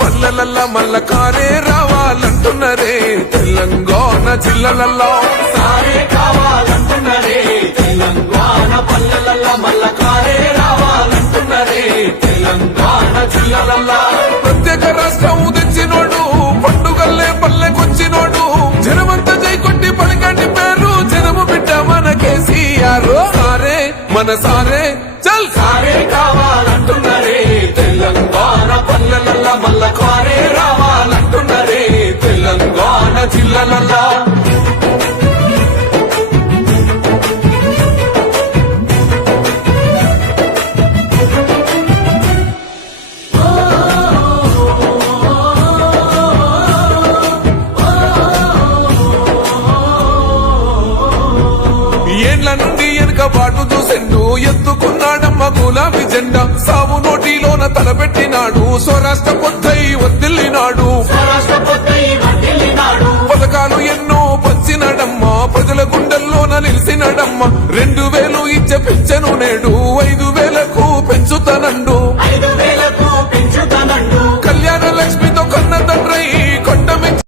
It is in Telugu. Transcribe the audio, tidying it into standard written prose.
పల్లెలల్లా మల్ల కారే రావాలంటున్నరే తెలంగాణ జిల్లలల్లో సారే కావాలంటున్నరే తెలంగాణ పల్లెలల్లా మల్ల కారే రావాలంటున్నరే తెలంగాణ జిల్లలల్లా ప్రత్యేక రాష్ట్రం తెచ్చినోడు పండుగల్లే పల్లెకొచ్చినోడు జనమంతా జై కొట్టి పలికండి పేరు జనము బిడ్డ మన కేసీఆర్ సారే మన సారే చల్ సారే కావాలంటున్నరే తెలంగాణ పల్లెలల్లా మల్ల కారే రావాలంటున్నరే తెలంగాణ జిల్లలల్లా ఏండ్ల నుండి వెనుక బాటు చూసిండు ఎత్తుకున్నాడమ్మ గులాబీ జెండా సాగు నోటిలోన తలపెట్టినాడు స్వరాష్ట్ర పొద్దై వదిలినాడు పథకాలు ఎన్నో పంచినాడమ్మ ప్రజల గుండెల్లోన నిలిచినాడమ్మ 2000 ఇచ్చే పెంచెను నేడు 5000కు పెంచుతానండు